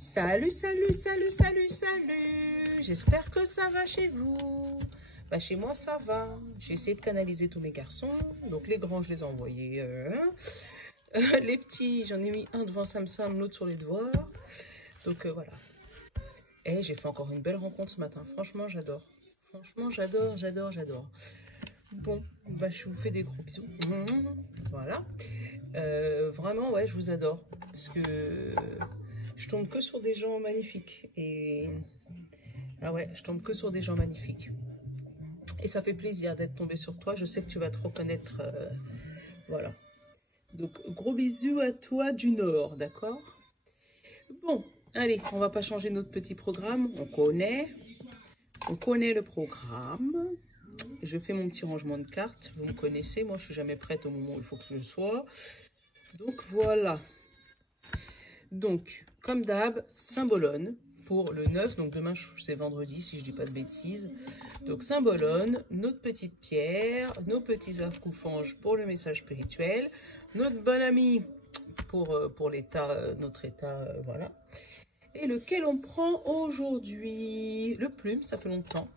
Salut, salut, salut, salut, salut. J'espère que ça va chez vous. Bah, chez moi, ça va. J'ai essayé de canaliser tous mes garçons. Donc, les grands, je les ai envoyés. Les petits, j'en ai mis un devant Samsam, l'autre sur les devoirs. Donc, voilà. Et j'ai fait encore une belle rencontre ce matin. Franchement, j'adore. Franchement, j'adore, j'adore, j'adore. Bon, bah, je vous fais des gros bisous. Voilà. Vraiment, ouais, je vous adore. Parce que je tombe que sur des gens magnifiques. Et ah ouais, je tombe que sur des gens magnifiques. Et ça fait plaisir d'être tombé sur toi. Je sais que tu vas te reconnaître. Voilà. Donc, gros bisous à toi du Nord, d'accord? Bon, allez, on va pas changer notre petit programme. On connaît le programme. Je fais mon petit rangement de cartes. Vous me connaissez, moi je suis jamais prête au moment où il faut que je sois. Donc voilà. Donc, comme d'hab, Saint-Bologna pour le 9. Donc demain c'est vendredi si je dis pas de bêtises. Donc Saint-Bologna, notre petite pierre, nos petits acoufanges pour le message spirituel, notre bon ami pour l'état, notre état, voilà. Et lequel on prend aujourd'hui? Le plume, ça fait longtemps.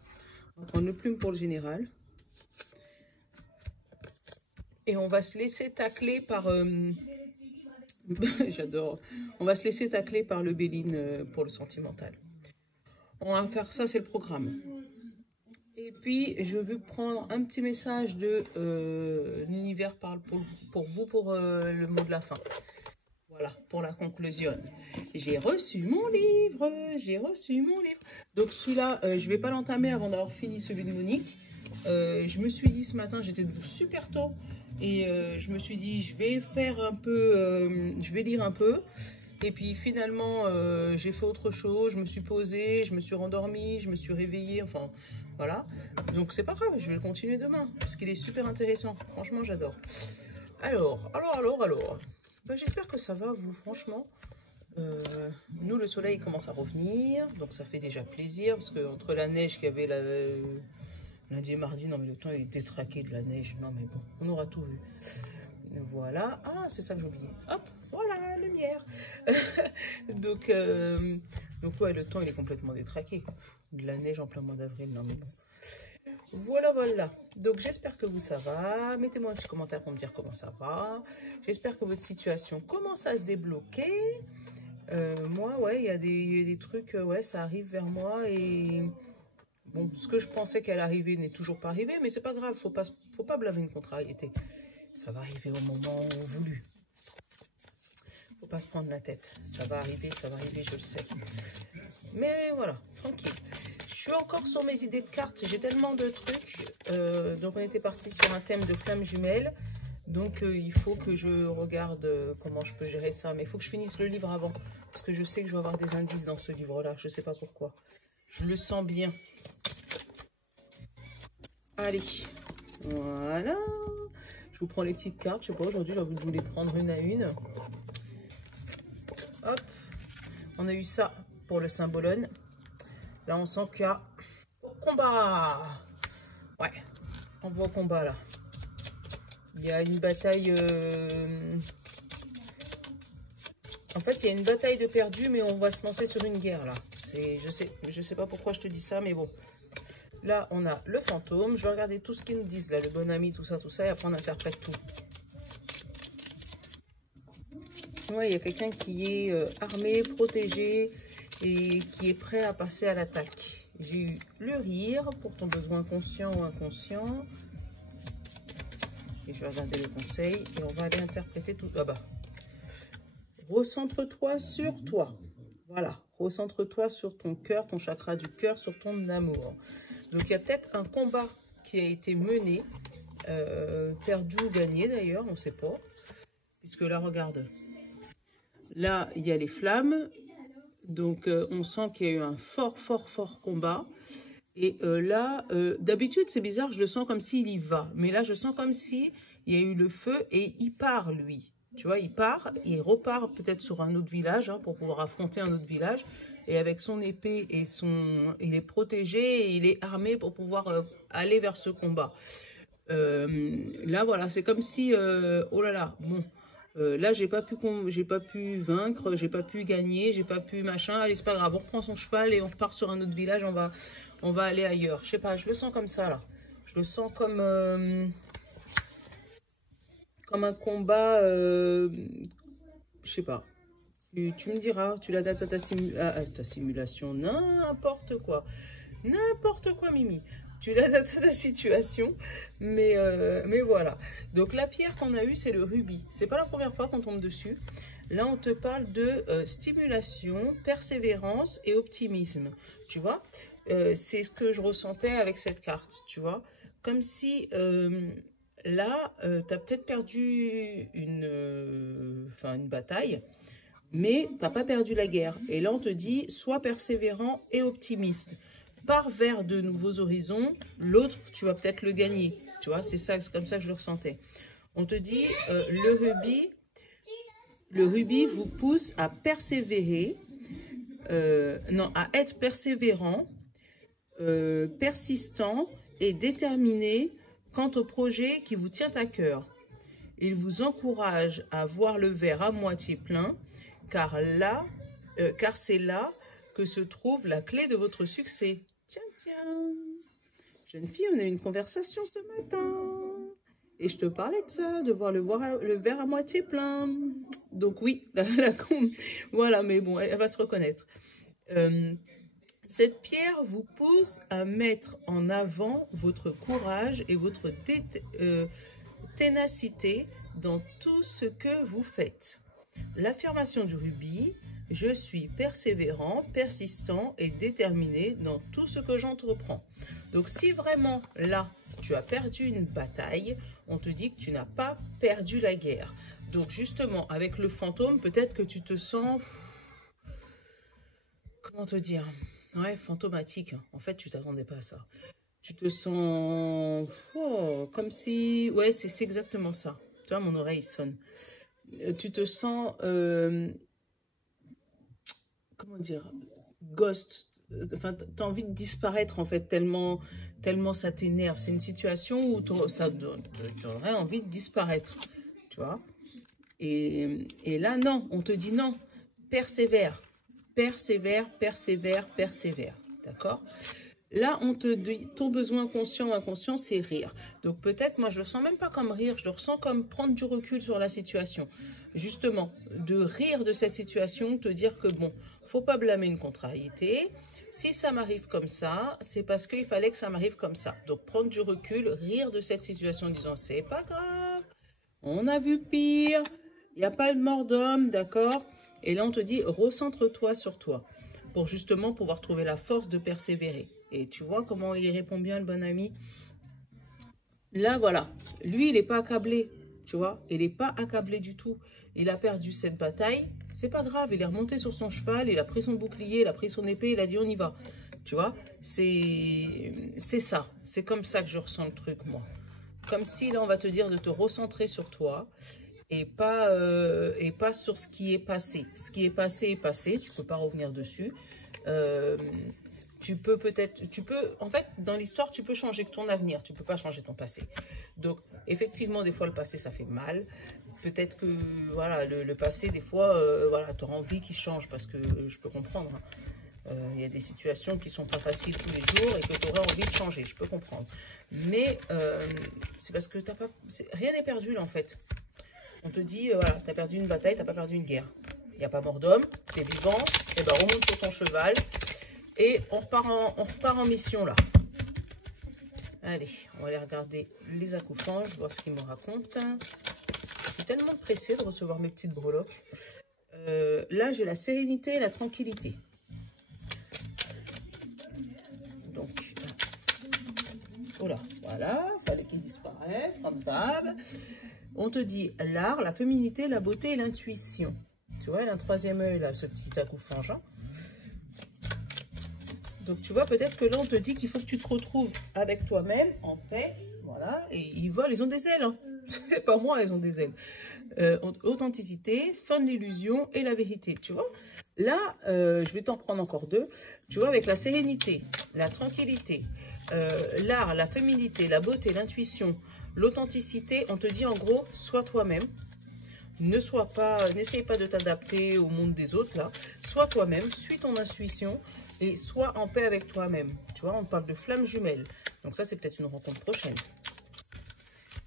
On va prendre le plume pour le général. Et on va se laisser tacler par... J'adore. On va se laisser tacler par le Béline pour le sentimental. On va faire ça, c'est le programme. Et puis, je veux prendre un petit message de l'univers parle pour vous, pour le mot de la fin. Voilà, pour la conclusion. J'ai reçu mon livre, Donc celui-là, je ne vais pas l'entamer avant d'avoir fini celui de Monique. Je me suis dit ce matin, j'étais debout super tôt. Et je me suis dit, je vais faire un peu, je vais lire un peu. Et puis finalement, j'ai fait autre chose. Je me suis posée, je me suis rendormie, je me suis réveillée. Enfin, voilà. Donc c'est pas grave, je vais le continuer demain. Parce qu'il est super intéressant. Franchement, j'adore. Alors. Ben, j'espère que ça va, vous, franchement. Nous, le soleil commence à revenir. Donc ça fait déjà plaisir. Parce que entre la neige qu'il y avait lundi et mardi, non mais le temps est détraqué de la neige. Non mais bon, on aura tout vu. Voilà. Ah, c'est ça que j'ai oublié. Hop, voilà, lumière. donc ouais, le temps il est complètement détraqué. De la neige en plein mois d'avril. Non mais bon. Voilà. Donc j'espère que vous ça va. Mettez-moi un petit commentaire pour me dire comment ça va. J'espère que votre situation commence à se débloquer. Moi, ouais, il y a des trucs, ouais, ça arrive vers moi et... Bon, ce que je pensais qu'elle arrivait n'est toujours pas arrivé, mais c'est pas grave, faut pas blâmer une contrariété. Ça va arriver au moment voulu. Faut pas se prendre la tête. Ça va arriver, je le sais. Mais voilà, tranquille. Je suis encore sur mes idées de cartes, j'ai tellement de trucs. Donc on était parti sur un thème de flammes jumelles. Donc il faut que je regarde comment je peux gérer ça. Mais il faut que je finisse le livre avant. Parce que je sais que je vais avoir des indices dans ce livre-là. Je sais pas pourquoi. Je le sens bien. Allez, voilà. Je vous prends les petites cartes. Je sais pas, aujourd'hui, j'ai envie de vous les prendre une à une. Hop. On a eu ça pour le Saint-Bologna. Là, on sent qu'il y a combat. Ouais, on voit combat, là. Il y a une bataille... En fait, il y a une bataille de perdus, mais on va se lancer sur une guerre, là. Je sais pas pourquoi je te dis ça, mais bon. Là, on a le fantôme. Je vais regarder tout ce qu'ils nous disent, là. Le bon ami, tout ça, et après, on interprète tout. Ouais, il y a quelqu'un qui est armé, protégé et qui est prêt à passer à l'attaque. J'ai eu le rire pour ton besoin conscient ou inconscient. Et je vais regarder le conseil et on va aller interpréter tout. Ah bah. Recentre-toi sur toi. Voilà. Recentre-toi sur ton cœur, ton chakra du cœur, sur ton amour. Donc, il y a peut-être un combat qui a été mené, perdu ou gagné d'ailleurs, on ne sait pas. Puisque là, regarde. Là, il y a les flammes. Donc, on sent qu'il y a eu un fort combat. Et là, d'habitude, c'est bizarre, je le sens comme s'il y va. Mais là, je sens comme si il y a eu le feu et il part, lui. Tu vois, il part, il repart peut-être sur un autre village hein, pour pouvoir affronter un autre village. Et avec son épée et il est protégé et il est armé pour pouvoir aller vers ce combat. Là, voilà, c'est comme si, oh là là, bon, Là, j'ai pas pu vaincre, j'ai pas pu gagner, j'ai pas pu machin. Allez, c'est pas grave, on reprend son cheval et on repart sur un autre village, on va aller ailleurs. Je sais pas, je le sens comme ça, là. Je le sens comme un combat, je sais pas. Tu me diras, tu l'adaptes à ta simulation, n'importe quoi. N'importe quoi, Mimi. Tu l'adaptes à ta situation, mais voilà. Donc, la pierre qu'on a eue, c'est le rubis. C'est pas la première fois qu'on tombe dessus. Là, on te parle de stimulation, persévérance et optimisme. Tu vois, c'est ce que je ressentais avec cette carte, tu vois. Comme si, là, tu as peut-être perdu une bataille, mais tu n'as pas perdu la guerre. Et là, on te dit, sois persévérant et optimiste. Pars vers de nouveaux horizons. L'autre, tu vas peut-être le gagner. Tu vois, c'est comme ça que je le ressentais. On te dit, le rubis vous pousse à persévérer, à être persévérant, persistant et déterminé quant au projet qui vous tient à cœur. Il vous encourage à voir le verre à moitié plein, car c'est là que se trouve la clé de votre succès. Tiens, jeune fille, on a eu une conversation ce matin. Et je te parlais de ça, de voir le verre à moitié plein. Donc oui, voilà, mais bon, elle va se reconnaître. Cette pierre vous pousse à mettre en avant votre courage et votre ténacité dans tout ce que vous faites. L'affirmation du rubis, je suis persévérant, persistant et déterminé dans tout ce que j'entreprends. Donc si vraiment là, tu as perdu une bataille, on te dit que tu n'as pas perdu la guerre. Donc justement, avec le fantôme, peut-être que tu te sens... Comment te dire? Ouais, fantomatique. En fait, tu t'attendais pas à ça. Tu te sens comme si... Ouais, c'est exactement ça. Tu vois, mon oreille sonne. Tu te sens... comment dire? Ghost. Enfin, tu as envie de disparaître, en fait, tellement ça t'énerve. C'est une situation où tu aurais envie de disparaître. Tu vois? Et là, non. On te dit non. Persévère. Persévère, persévère, persévère. D'accord? Là, on te dit, ton besoin conscient ou inconscient, c'est rire. Donc peut-être, moi, je le sens même pas comme rire, je le ressens comme prendre du recul sur la situation. Justement, de rire de cette situation, te dire que bon, faut pas blâmer une contrariété. Si ça m'arrive comme ça, c'est parce qu'il fallait que ça m'arrive comme ça. Donc prendre du recul, rire de cette situation en disant, c'est pas grave, on a vu pire, il n'y a pas de mort d'homme, d'accord? Et là, on te dit, recentre-toi sur toi, pour justement pouvoir trouver la force de persévérer. Et tu vois comment il répond bien, le bon ami? Là, voilà. Lui, il n'est pas accablé, tu vois. Il n'est pas accablé du tout. Il a perdu cette bataille. C'est pas grave. Il est remonté sur son cheval. Il a pris son bouclier. Il a pris son épée. Il a dit, on y va. Tu vois, c'est ça. C'est comme ça que je ressens le truc, moi. Comme si, là, on va te dire de te recentrer sur toi. Et pas sur ce qui est passé. Ce qui est passé, tu ne peux pas revenir dessus. En fait, dans l'histoire, tu peux changer que ton avenir, tu ne peux pas changer ton passé. Donc, effectivement, des fois, le passé, ça fait mal. Peut-être que, voilà, le passé, des fois, voilà, tu auras envie qu'il change, parce que je peux comprendre. Il y a des situations qui ne sont pas faciles tous les jours et que tu aurais envie de changer, je peux comprendre. Mais c'est parce que rien n'est perdu, là, en fait. On te dit, voilà, tu as perdu une bataille, tu n'as pas perdu une guerre. Il n'y a pas mort d'homme, tu es vivant, et ben remonte sur ton cheval. Et on repart en mission, là. Allez, on va aller regarder les accoufanges, voir ce qu'ils me racontent. Je suis tellement pressée de recevoir mes petites breloques. Là, j'ai la sérénité et la tranquillité. Donc, voilà, fallait qu'ils disparaissent, comme d'hab. On te dit l'art, la féminité, la beauté et l'intuition. Tu vois, elle a un troisième œil, là, ce petit accoufange. Hein. Donc, tu vois, peut-être que là, on te dit qu'il faut que tu te retrouves avec toi-même, en paix. Voilà, et ils volent, ils ont des ailes. Hein. C'est pas moi, ils ont des ailes. Authenticité, fin de l'illusion et la vérité. Tu vois, là, je vais t'en prendre encore deux. Tu vois, avec la sérénité, la tranquillité, l'art, la féminité, la beauté, l'intuition, l'authenticité, on te dit en gros, sois toi-même. N'essaye pas de t'adapter au monde des autres, là. Sois toi-même, suis ton intuition et sois en paix avec toi-même. Tu vois, on parle de flammes jumelles. Donc ça, c'est peut-être une rencontre prochaine.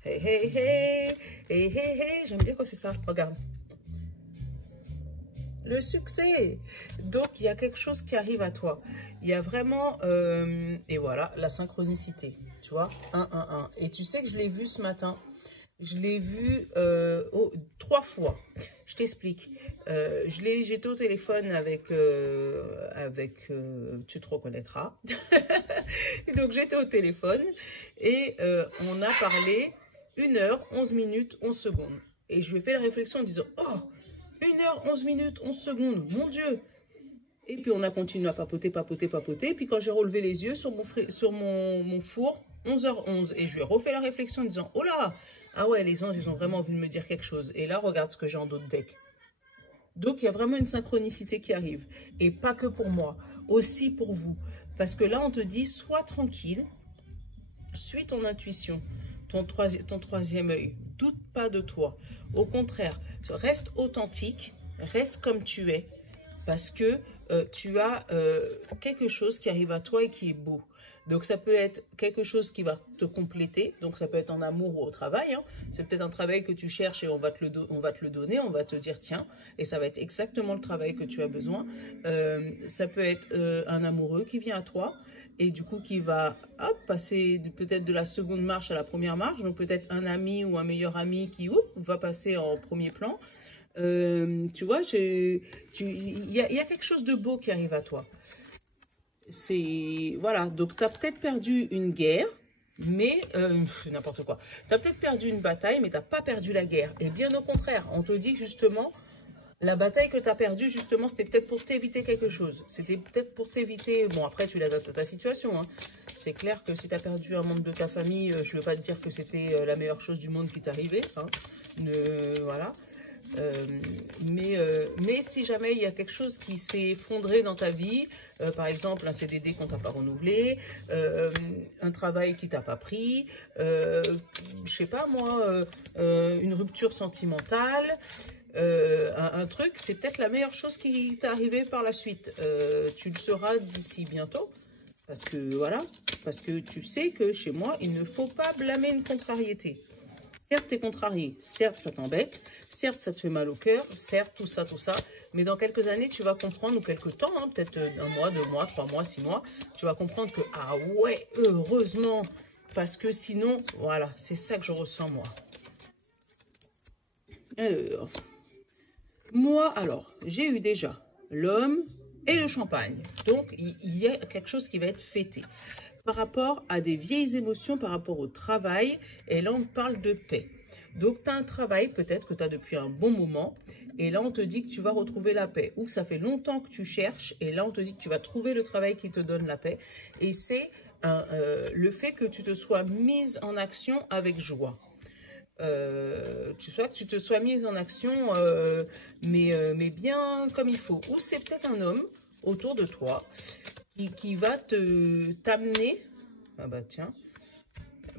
Hey, hey, hey, hey, hey, hey. J'aime bien quand c'est ça. Regarde. Le succès. Donc, il y a quelque chose qui arrive à toi. Il y a vraiment, et voilà, la synchronicité. Tu vois, 1, 1, 1. Et tu sais que je l'ai vu ce matin. Je l'ai vu 3 fois. Je t'explique. J'étais au téléphone avec, tu te reconnaîtras. Donc, j'étais au téléphone et on a parlé 1 heure, 11 minutes, 11 secondes. Et je lui ai fait la réflexion en disant, oh, 1 heure, 11 minutes, 11 secondes, mon Dieu. Et puis, on a continué à papoter, papoter, papoter. Puis, quand j'ai relevé les yeux sur mon four, 11h11. Et je lui ai refait la réflexion en disant, oh là, ah ouais, les anges, ils ont vraiment envie de me dire quelque chose. Et là, regarde ce que j'ai en d'autres decks. Donc, il y a vraiment une synchronicité qui arrive. Et pas que pour moi, aussi pour vous. Parce que là, on te dit, sois tranquille, suis ton intuition, ton troisième œil. Doute pas de toi. Au contraire, reste authentique, reste comme tu es. Parce que tu as quelque chose qui arrive à toi et qui est beau. Donc, ça peut être quelque chose qui va te compléter. Donc, ça peut être en amour ou au travail. Hein. C'est peut-être un travail que tu cherches et on va te le donner. On va te dire, tiens, et ça va être exactement le travail que tu as besoin. Ça peut être un amoureux qui vient à toi et du coup, qui va passer peut-être de la seconde marche à la première marche. Donc, peut-être un ami ou un meilleur ami qui va passer en premier plan. Tu vois, il y a quelque chose de beau qui arrive à toi. Voilà, donc tu as peut-être perdu une guerre, mais n'importe quoi. Tu as peut-être perdu une bataille, mais tu n'as pas perdu la guerre. Et bien au contraire, on te dit justement, la bataille que tu as perdue, justement, c'était peut-être pour t'éviter quelque chose. C'était peut-être pour t'éviter, bon après tu l'adaptes à ta situation. Hein. C'est clair que si tu as perdu un membre de ta famille, je ne veux pas te dire que c'était la meilleure chose du monde qui t'est arrivée. Hein. Voilà. Mais si jamais il y a quelque chose qui s'est effondré dans ta vie, par exemple un CDD qu'on t'a pas renouvelé, un travail qui t'a pas pris, je sais pas moi, une rupture sentimentale, un truc, c'est peut-être la meilleure chose qui t'est arrivée par la suite. Tu le sauras d'ici bientôt. Parce que voilà, parce que tu sais que chez moi, il ne faut pas blâmer une contrariété. Certes, tu es contrarié, certes, ça t'embête, certes, ça te fait mal au cœur, certes, tout ça, mais dans quelques années, tu vas comprendre, ou quelques temps, hein, peut-être 1 mois, 2 mois, 3 mois, 6 mois, tu vas comprendre que, ah ouais, heureusement, parce que sinon, voilà, c'est ça que je ressens, moi. Alors, j'ai eu déjà l'homme et le champagne, donc il y a quelque chose qui va être fêté. Par rapport à des vieilles émotions, par rapport au travail, et là on parle de paix. Donc tu as un travail peut-être que tu as depuis un bon moment, et là on te dit que tu vas retrouver la paix, ou que ça fait longtemps que tu cherches, et là on te dit que tu vas trouver le travail qui te donne la paix, et c'est le fait que tu te sois mise en action avec joie. Tu te sois mise en action, mais bien comme il faut. Ou c'est peut-être un homme autour de toi, qui va t'amener, ah bah tiens,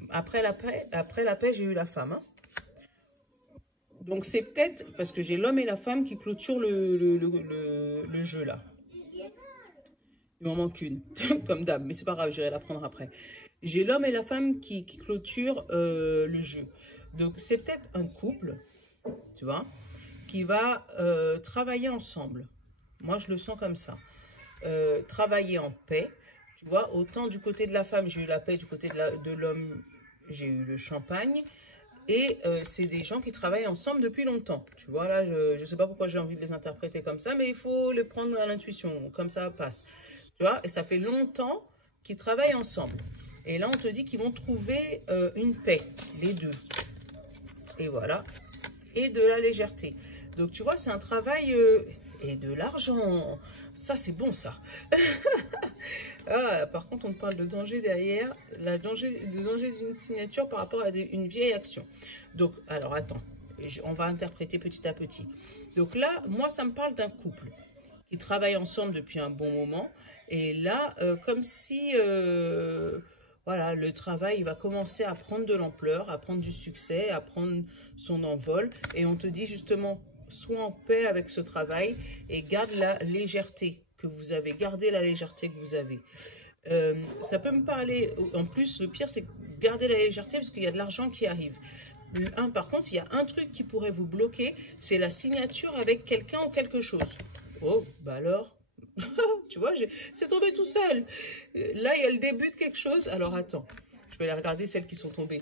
après la paix, j'ai eu la femme. Hein. Donc c'est peut-être, parce que j'ai l'homme et la femme qui clôturent le jeu là. Il m'en manque une, comme d'hab, mais c'est pas grave, j'irai la prendre après. J'ai l'homme et la femme qui clôturent le jeu. Donc c'est peut-être un couple, tu vois, qui va travailler ensemble. Moi je le sens comme ça. Travailler en paix, tu vois, autant du côté de la femme j'ai eu la paix, du côté de l'homme j'ai eu le champagne, et c'est des gens qui travaillent ensemble depuis longtemps, tu vois, là je sais pas pourquoi j'ai envie de les interpréter comme ça, mais il faut les prendre à l'intuition, comme ça passe, tu vois, et ça fait longtemps qu'ils travaillent ensemble, et là on te dit qu'ils vont trouver une paix, les deux, et voilà, et de la légèreté, donc tu vois c'est un travail, et de l'argent. Ça, c'est bon, ça. Par contre, on parle de danger derrière, le danger d'une signature par rapport à une vieille action. Donc, alors, attends. On va interpréter petit à petit. Donc là, moi, ça me parle d'un couple qui travaille ensemble depuis un bon moment. Et là, comme si voilà, le travail, il va commencer à prendre de l'ampleur, à prendre du succès, à prendre son envol. Et on te dit justement, sois en paix avec ce travail et garde la légèreté que vous avez. Gardez la légèreté que vous avez. Ça peut me parler, en plus, le pire, c'est garder la légèreté parce qu'il y a de l'argent qui arrive. Par contre, il y a un truc qui pourrait vous bloquer, c'est la signature avec quelqu'un ou quelque chose. Oh, bah alors, tu vois, c'est tombé tout seul. Là, il y a le début de quelque chose. Alors, attends, je vais aller regarder celles qui sont tombées.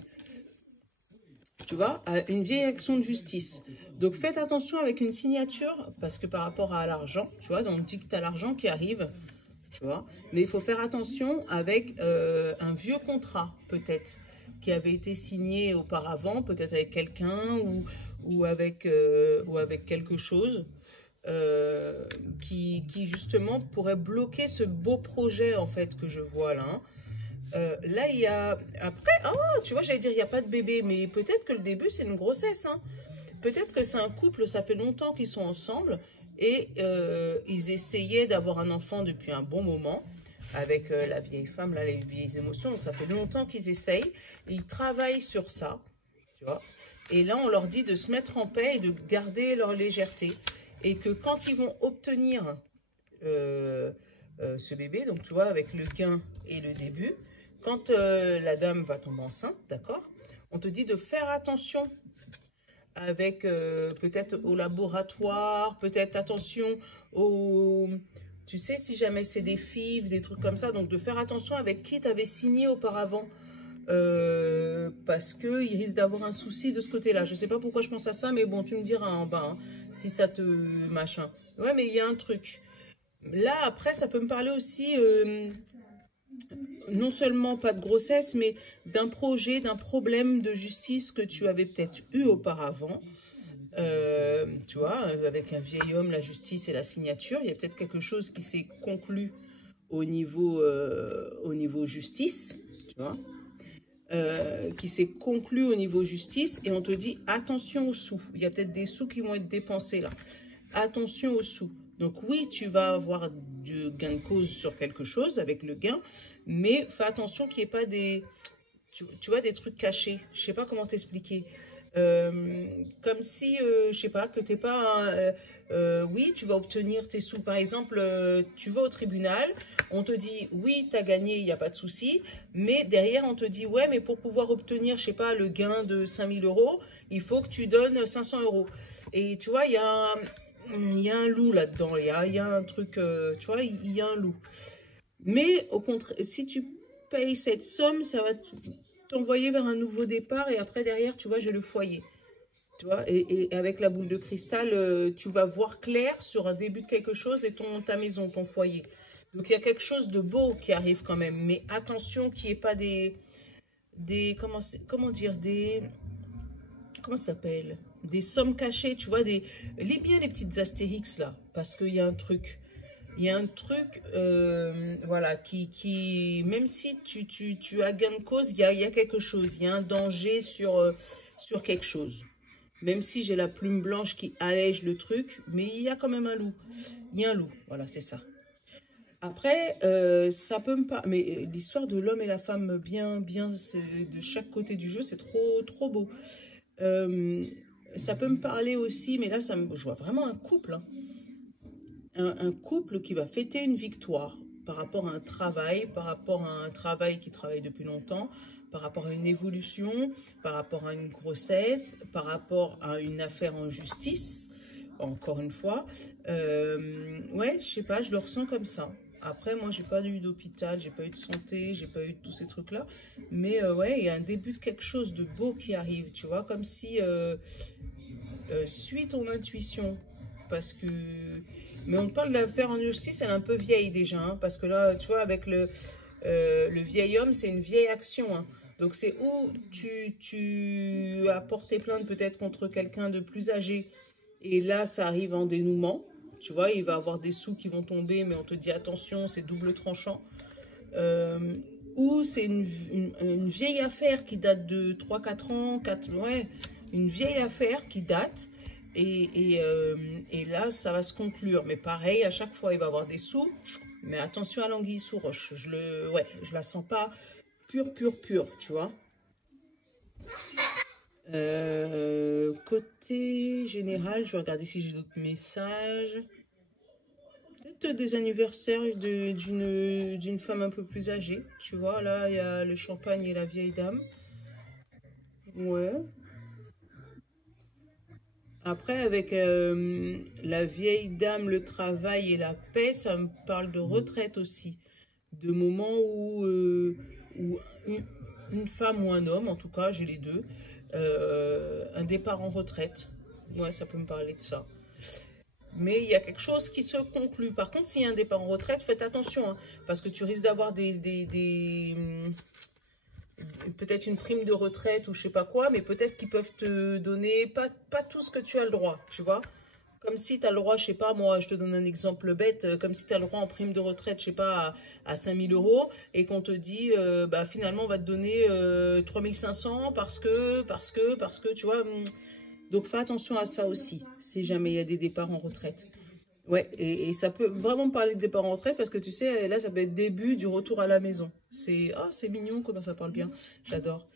Tu vois, une vieille action de justice. Donc, faites attention avec une signature, parce que par rapport à l'argent, tu vois, on dit que tu as l'argent qui arrive, tu vois. Mais il faut faire attention avec un vieux contrat, peut-être, qui avait été signé auparavant, peut-être avec quelqu'un ou avec quelque chose qui justement pourrait bloquer ce beau projet, en fait, que je vois là. Hein. Là, il y a... Après, oh, tu vois, j'allais dire, il n'y a pas de bébé, mais peut-être que le début, c'est une grossesse. Hein. Peut-être que c'est un couple, ça fait longtemps qu'ils sont ensemble et ils essayaient d'avoir un enfant depuis un bon moment avec la vieille femme, là, les vieilles émotions. Donc, ça fait longtemps qu'ils essayent. Et ils travaillent sur ça, tu vois. Et là, on leur dit de se mettre en paix et de garder leur légèreté. Et que quand ils vont obtenir ce bébé, donc tu vois, avec le gain et le début, quand la dame va tomber enceinte, d'accord, on te dit de faire attention avec peut-être au laboratoire, peut-être attention au... Tu sais, si jamais c'est des FIV, des trucs comme ça, donc de faire attention avec qui tu avais signé auparavant. Parce qu'il risque d'avoir un souci de ce côté-là. Je ne sais pas pourquoi je pense à ça, mais bon, tu me diras en bas, hein, si ça te... machin. Ouais, mais il y a un truc. Là, après, ça peut me parler aussi... non seulement pas de grossesse, mais d'un projet, d'un problème de justice que tu avais peut-être eu auparavant. Tu vois, avec un vieil homme, la justice et la signature, il y a peut-être quelque chose qui s'est conclu au niveau justice, tu vois, qui s'est conclu au niveau justice, et on te dit attention aux sous. Il y a peut-être des sous qui vont être dépensés là. Attention aux sous. Donc oui, tu vas avoir du gain de cause sur quelque chose avec le gain, mais fais attention qu'il n'y ait pas des, tu vois, des trucs cachés. Je sais pas comment t'expliquer. Comme si, je sais pas, que t'es pas, oui, tu vas obtenir tes sous. Par exemple, tu vas au tribunal, on te dit, oui, tu as gagné, il n'y a pas de souci, mais derrière, on te dit, ouais, mais pour pouvoir obtenir, je sais pas, le gain de 5 000 €, il faut que tu donnes 500 €. Et tu vois, il y a un loup là-dedans, il y a un truc, tu vois, il y a un loup. Mais au contraire, si tu payes cette somme, ça va t'envoyer vers un nouveau départ, et après derrière, tu vois, j'ai le foyer. Tu vois, et avec la boule de cristal, tu vas voir clair sur un début de quelque chose et ta maison, ton foyer. Donc il y a quelque chose de beau qui arrive quand même, mais attention qu'il n'y ait pas comment dire, comment ça s'appelle, des sommes cachées, tu vois, lis bien les petites astérix là, parce qu'il y a un truc. Il y a un truc, voilà, qui même si tu as gain de cause, il y a quelque chose. Il y a un danger sur quelque chose. Même si j'ai la plume blanche qui allège le truc, mais il y a quand même un loup. Il y a un loup, voilà, c'est ça. Après, ça peut me parler, mais l'histoire de l'homme et la femme bien de chaque côté du jeu, c'est trop beau. Ça peut me parler aussi, mais là, je vois vraiment un couple, hein. Un couple qui va fêter une victoire par rapport à un travail qui travaille depuis longtemps, par rapport à une évolution, par rapport à une grossesse, par rapport à une affaire en justice, encore une fois. Ouais, je sais pas, je le ressens comme ça. Après, moi, j'ai pas eu d'hôpital, j'ai pas eu de santé, j'ai pas eu tous ces trucs-là. Mais ouais, il y a un début de quelque chose de beau qui arrive, tu vois, comme si suis ton intuition, parce que... Mais on parle de l'affaire en justice, elle est un peu vieille déjà, hein, parce que là, tu vois, avec le vieil homme, c'est une vieille action. Hein. Donc, c'est où tu as porté plainte peut-être contre quelqu'un de plus âgé, et là, ça arrive en dénouement. Tu vois, il va avoir des sous qui vont tomber, mais on te dit attention, c'est double tranchant. Ou c'est une vieille affaire qui date de 3-4 ans, ouais, une vieille affaire qui date. Et là, ça va se conclure. Mais pareil, à chaque fois, il va y avoir des sous. Mais attention à l'anguille sous roche. Ouais, je la sens pas pur, tu vois. Côté général, je vais regarder si j'ai d'autres messages. Peut-être des anniversaires d'une femme un peu plus âgée. Tu vois, là, il y a le champagne et la vieille dame. Ouais. Après, avec la vieille dame, le travail et la paix, ça me parle de retraite aussi. De moments où une femme ou un homme, en tout cas, j'ai les deux, un départ en retraite. Ouais, ça peut me parler de ça. Mais il y a quelque chose qui se conclut. Par contre, s'il y a un départ en retraite, faites attention, hein, parce que tu risques d'avoir peut-être une prime de retraite ou je sais pas quoi, mais peut-être qu'ils peuvent te donner pas tout ce que tu as le droit, tu vois. Comme si tu as le droit, je sais pas, moi, je te donne un exemple bête, comme si tu as le droit en prime de retraite, je sais pas, à 5 000 euros, et qu'on te dit, bah finalement, on va te donner 3 500 parce que, tu vois. Donc, fais attention à ça aussi, si jamais il y a des départs en retraite. Ouais, et ça peut vraiment parler de départ en retraite parce que tu sais, là, ça peut être début du retour à la maison. C'est mignon, comment ça parle bien. J'adore.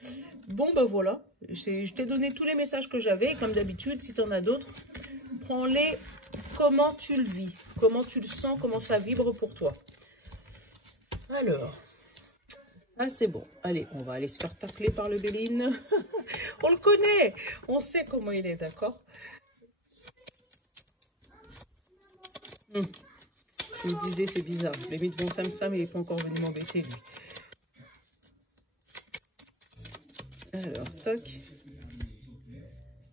Bon, ben voilà. Je t'ai donné tous les messages que j'avais. Comme d'habitude, si tu en as d'autres, prends-les. Comment tu le vis? Comment tu le sens? Comment ça vibre pour toi? Alors. Ah, c'est bon. Allez, on va aller se faire tacler par le Béline. On le connaît. On sait comment il est, d'accord? Je me disais, c'est bizarre. Je l'ai mis devant Sam, il n'est pas encore venu m'embêter, lui. Alors, toc.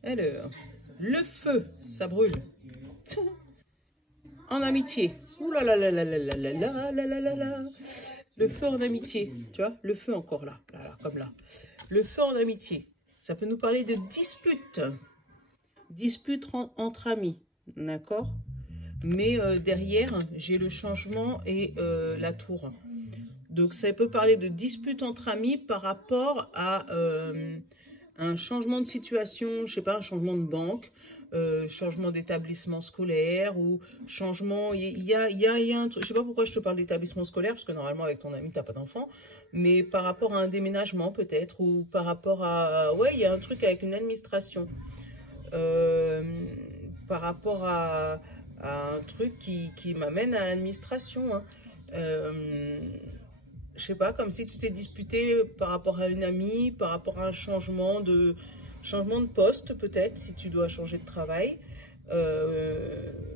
Alors, le feu, ça brûle. En amitié. Ouh là là là là là là là là là là là là. Le feu en amitié. Tu vois, le feu encore là. Là, là, comme là. Le feu en amitié. Ça peut nous parler de disputes. Disputes entre amis. D'accord? Mais derrière, j'ai le changement et la tour. Donc, ça peut parler de disputes entre amis par rapport à un changement de situation, je sais pas, un changement de banque, changement d'établissement scolaire ou changement... Il y a un truc, je sais pas pourquoi je te parle d'établissement scolaire, parce que normalement, avec ton ami, t'as pas d'enfant, mais par rapport à un déménagement peut-être, ou par rapport à... Ouais, il y a un truc avec une administration. Par rapport à un truc qui m'amène à l'administration. Hein. Je sais pas, comme si tu t'es disputé par rapport à une amie, par rapport à un changement de poste, peut-être, si tu dois changer de travail.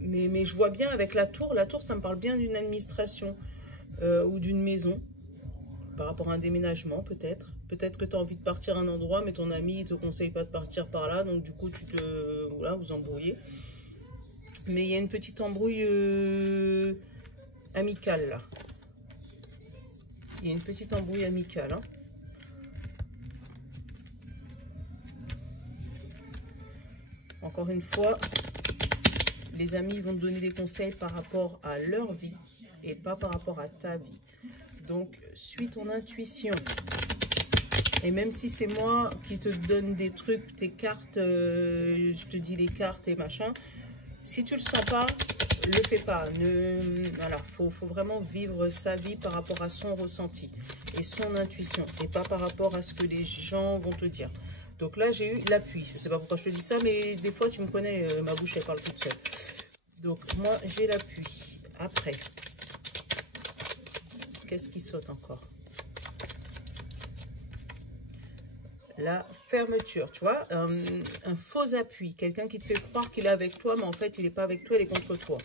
Mais je vois bien avec la tour, ça me parle bien d'une administration ou d'une maison, par rapport à un déménagement, peut-être. Peut-être que tu as envie de partir à un endroit, mais ton ami ne te conseille pas de partir par là, donc du coup, voilà, vous embrouillez. Mais il y a une petite embrouille amicale, là. Il y a une petite embrouille amicale. Hein. Encore une fois, les amis vont te donner des conseils par rapport à leur vie et pas par rapport à ta vie. Donc, suis ton intuition. Et même si c'est moi qui te donne des trucs, tes cartes, je te dis les cartes et machin, si tu le sens pas, le fais pas. Voilà, faut vraiment vivre sa vie par rapport à son ressenti et son intuition et pas par rapport à ce que les gens vont te dire. Donc là, j'ai eu l'appui. Je sais pas pourquoi je te dis ça, mais des fois, tu me connais, ma bouche, elle parle toute seule. Donc, moi, j'ai l'appui. Après, qu'est-ce qui saute encore? La fermeture, tu vois, un faux appui, quelqu'un qui te fait croire qu'il est avec toi, mais en fait, il n'est pas avec toi, il est contre toi.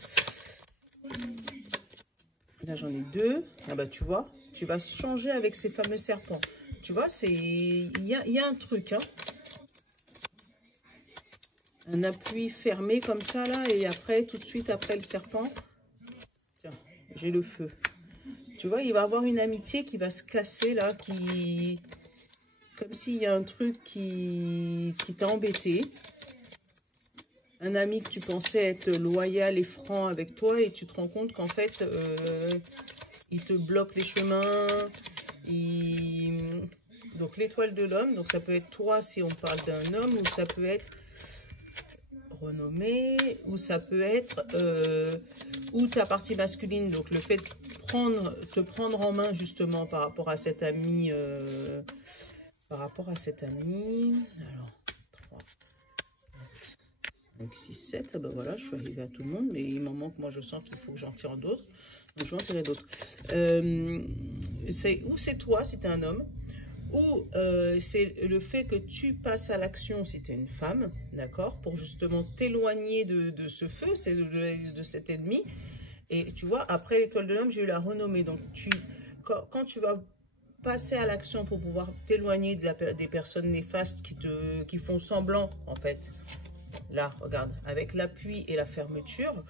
Là, j'en ai deux. Ah bah, tu vois, tu vas changer avec ces fameux serpents. Tu vois, il y a un truc, hein. Un appui fermé comme ça, là, et après, tout de suite, après le serpent, tiens, j'ai le feu. Tu vois, il va y avoir une amitié qui va se casser, là, comme s'il y a un truc qui t'a embêté. Un ami que tu pensais être loyal et franc avec toi et tu te rends compte qu'en fait, il te bloque les chemins. Donc, l'étoile de l'homme, donc ça peut être toi si on parle d'un homme ou ça peut être renommée, ou ça peut être ou ta partie masculine, donc le fait de te prendre en main justement par rapport à cet ami, alors 3, 5, 6, 7, ah ben voilà, je suis arrivée à tout le monde, mais il m'en manque, moi je sens qu'il faut que j'en tire d'autres, donc je vais en tirer d'autres. C'est toi si tu es un homme, ou c'est le fait que tu passes à l'action si tu es une femme, d'accord, pour justement t'éloigner de ce feu, de cet ennemi. Et tu vois, après l'étoile de l'homme, j'ai eu la renommée. Donc, quand tu vas passer à l'action pour pouvoir t'éloigner des personnes néfastes qui font semblant, en fait, là, regarde, avec l'appui et la fermeture,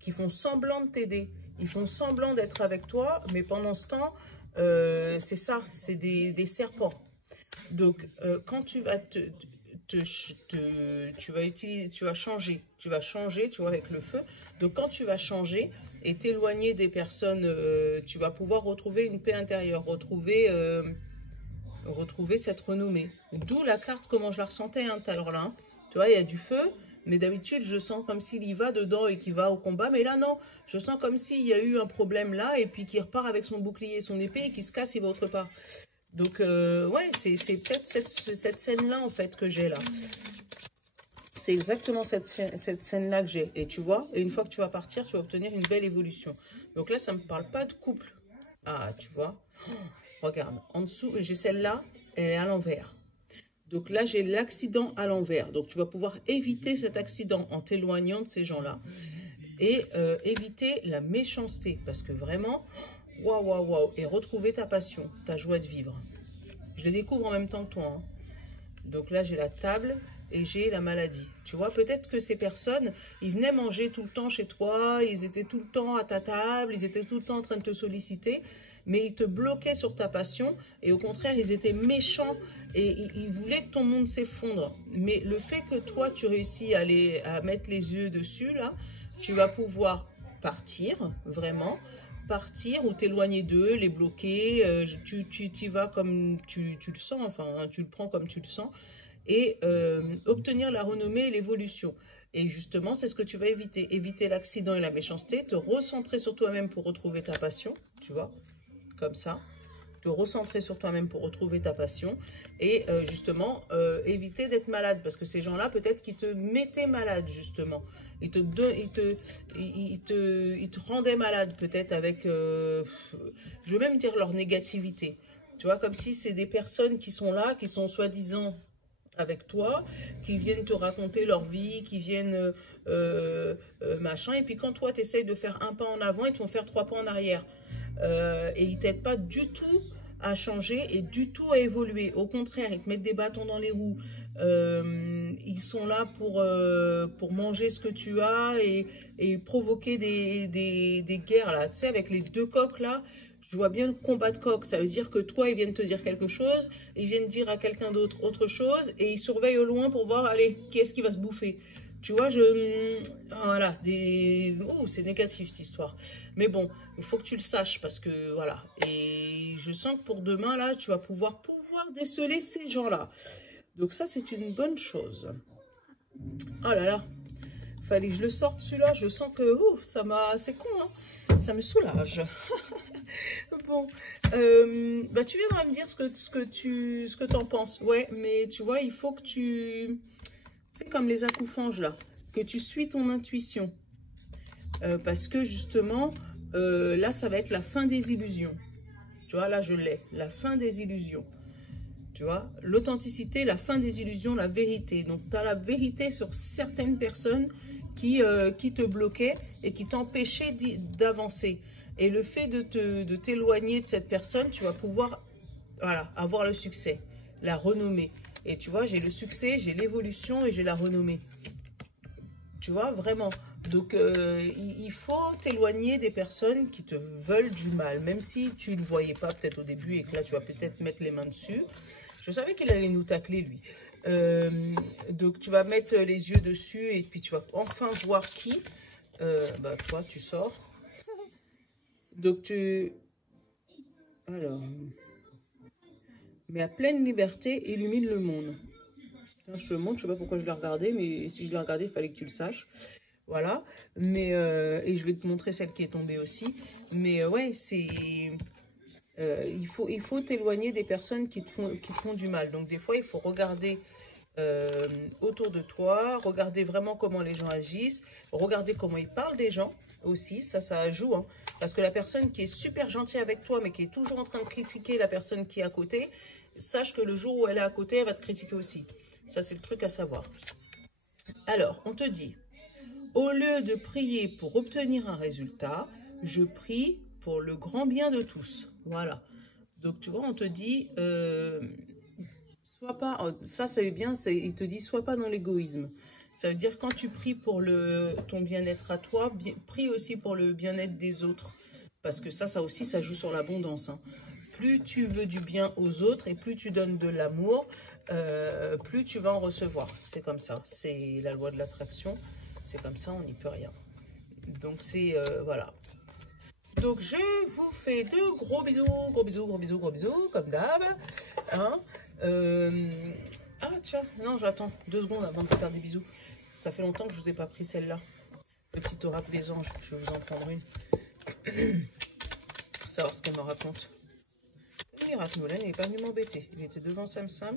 qui font semblant de t'aider. Ils font semblant d'être avec toi, mais pendant ce temps, c'est ça, c'est des serpents. Donc, quand tu vas tu vas changer, tu vois, avec le feu. Donc, quand tu vas changer et t'éloigner des personnes, tu vas pouvoir retrouver une paix intérieure, retrouver cette renommée. D'où la carte, comment je la ressentais, hein, tout à l'heure là. Hein. Tu vois, il y a du feu, mais d'habitude, je sens comme s'il y va dedans et qu'il va au combat. Mais là, non, je sens comme s'il y a eu un problème là et puis qu'il repart avec son bouclier et son épée et qu'il se casse, il va autre part. Donc, ouais, c'est peut-être cette scène-là, en fait, que j'ai là. C'est exactement cette scène-là que j'ai. Et tu vois, et une fois que tu vas partir, tu vas obtenir une belle évolution. Donc là, ça ne me parle pas de couple. Ah, tu vois. Oh, regarde, en dessous, j'ai celle-là, elle est à l'envers. Donc là, j'ai l'accident à l'envers. Donc, tu vas pouvoir éviter cet accident en t'éloignant de ces gens-là. Et éviter la méchanceté. Parce que vraiment, waouh, waouh, waouh. Et retrouver ta passion, ta joie de vivre. Je les découvre en même temps que toi. Hein. Donc là, j'ai la table et j'ai la maladie. Tu vois, peut-être que ces personnes, ils venaient manger tout le temps chez toi, ils étaient tout le temps à ta table, ils étaient tout le temps en train de te solliciter, mais ils te bloquaient sur ta passion et au contraire, ils étaient méchants et ils voulaient que ton monde s'effondre. Mais le fait que toi, tu réussis à mettre les yeux dessus, là, tu vas pouvoir partir, vraiment, partir ou t'éloigner d'eux, les bloquer, tu y vas comme tu le sens, enfin, hein, tu le prends comme tu le sens, et obtenir la renommée et l'évolution. Et justement, c'est ce que tu vas éviter. Éviter l'accident et la méchanceté, te recentrer sur toi-même pour retrouver ta passion, tu vois, comme ça. Te recentrer sur toi-même pour retrouver ta passion et justement éviter d'être malade parce que ces gens-là peut-être qu'ils te mettaient malade justement, ils te rendaient malade peut-être avec je veux même dire leur négativité, tu vois, comme si c'est des personnes qui sont là, qui sont soi-disant avec toi, qui viennent te raconter leur vie, qui viennent machin, et puis quand toi tu essayes de faire un pas en avant, ils te font faire 3 pas en arrière. Et ils t'aident pas du tout à changer et du tout à évoluer. Au contraire, ils te mettent des bâtons dans les roues. Ils sont là pour manger ce que tu as et provoquer des guerres, là. Tu sais, avec les 2 coqs, là, je vois bien le combat de coqs. Ça veut dire que toi, ils viennent te dire quelque chose, ils viennent dire à quelqu'un d'autre autre chose, et ils surveillent au loin pour voir, allez, qui est-ce qui va se bouffer. Tu vois, voilà, c'est négatif cette histoire. Mais bon, il faut que tu le saches parce que, voilà. Et je sens que pour demain, là, tu vas pouvoir déceler ces gens-là. Donc ça, c'est une bonne chose. Oh là là, fallait que je le sorte celui-là. Je sens que, c'est con, hein. Ça me soulage. Bon, bah tu viendras me dire ce que t'en penses. Ouais, mais tu vois, il faut que c'est comme les accouphanges là, que tu suis ton intuition. Parce que justement, là, ça va être la fin des illusions. Tu vois, là, je l'ai. La fin des illusions. Tu vois, l'authenticité, la fin des illusions, la vérité. Donc, tu as la vérité sur certaines personnes qui te bloquaient et qui t'empêchaient d'avancer. Et le fait de t'éloigner de cette personne, tu vas pouvoir, voilà, avoir le succès, la renommée. Et tu vois, j'ai le succès, j'ai l'évolution et j'ai la renommée. Tu vois, vraiment. Donc, il faut t'éloigner des personnes qui te veulent du mal. Même si tu ne le voyais pas peut-être au début et que là, tu vas peut-être mettre les mains dessus. Je savais qu'il allait nous tacler, lui. Donc, tu vas mettre les yeux dessus et puis tu vas enfin voir qui. Bah, toi, tu sors. Donc, alors... Mais à pleine liberté, illumine le monde. Je te le montre, je sais pas pourquoi je l'ai regardé, mais si je l'ai regardé, il fallait que tu le saches. Voilà. Mais, et je vais te montrer celle qui est tombée aussi. Mais ouais, c'est... il faut t'éloigner des personnes qui te font du mal. Donc des fois, il faut regarder autour de toi, regarder vraiment comment les gens agissent, regarder comment ils parlent des gens aussi, ça joue. Hein. Parce que la personne qui est super gentille avec toi, mais qui est toujours en train de critiquer la personne qui est à côté, sache que le jour où elle est à côté, elle va te critiquer aussi. Ça, c'est le truc à savoir. Alors, on te dit, au lieu de prier pour obtenir un résultat, je prie pour le grand bien de tous. Voilà. Donc, tu vois, on te dit, sois pas, ça c'est bien, il te dit, sois pas dans l'égoïsme. Ça veut dire quand tu pries pour ton bien-être à toi, prie aussi pour le bien-être des autres. Parce que ça aussi, ça joue sur l'abondance. Hein. Plus tu veux du bien aux autres et plus tu donnes de l'amour, plus tu vas en recevoir. C'est comme ça. C'est la loi de l'attraction. C'est comme ça, on n'y peut rien. Donc, c'est... voilà. Donc, je vous fais de gros bisous, gros bisous, gros bisous, gros bisous, comme d'hab. Hein ah, tiens, non, j'attends 2 secondes avant de faire des bisous. Ça fait longtemps que je ne vous ai pas pris celle-là. Le petit oracle des anges. Je vais vous en prendre une. Savoir ce qu'elle me raconte. Miracle Nolan, il n'est pas venu m'embêter. Il était devant Sam Sam.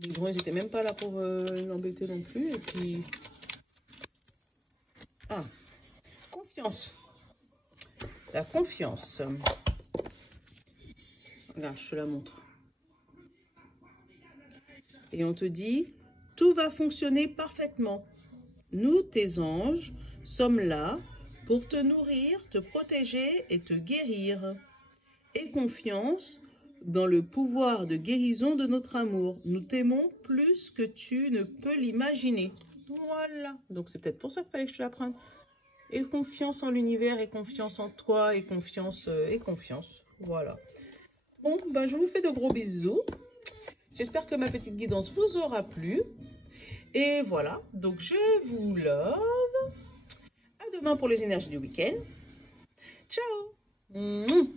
Les gros, ils n'étaient même pas là pour l'embêter non plus. Et puis... Ah, confiance. La confiance. Regarde, je te la montre. Et on te dit, tout va fonctionner parfaitement. Nous, tes anges, sommes là pour te nourrir, te protéger et te guérir. Aie confiance dans le pouvoir de guérison de notre amour. Nous t'aimons plus que tu ne peux l'imaginer. Voilà. Donc, c'est peut-être pour ça qu'il fallait que je te la prenne. Et confiance en l'univers, et confiance en toi, et confiance, Voilà. Bon, ben, je vous fais de gros bisous. J'espère que ma petite guidance vous aura plu. Et voilà. Donc, je vous love. À demain pour les énergies du week-end. Ciao.